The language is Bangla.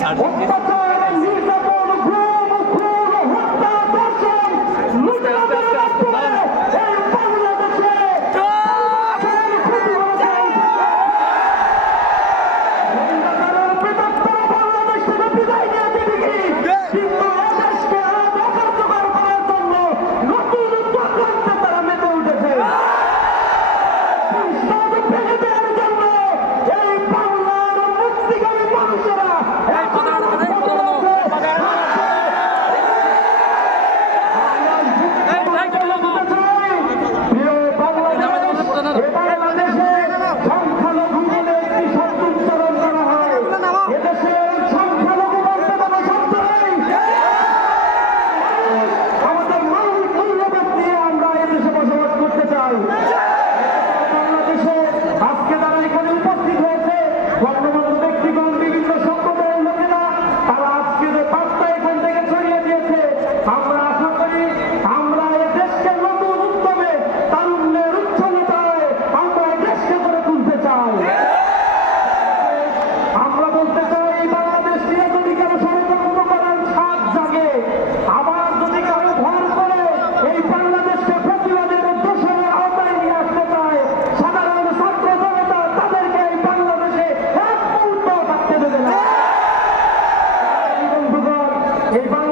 সার্জেন্ট এবং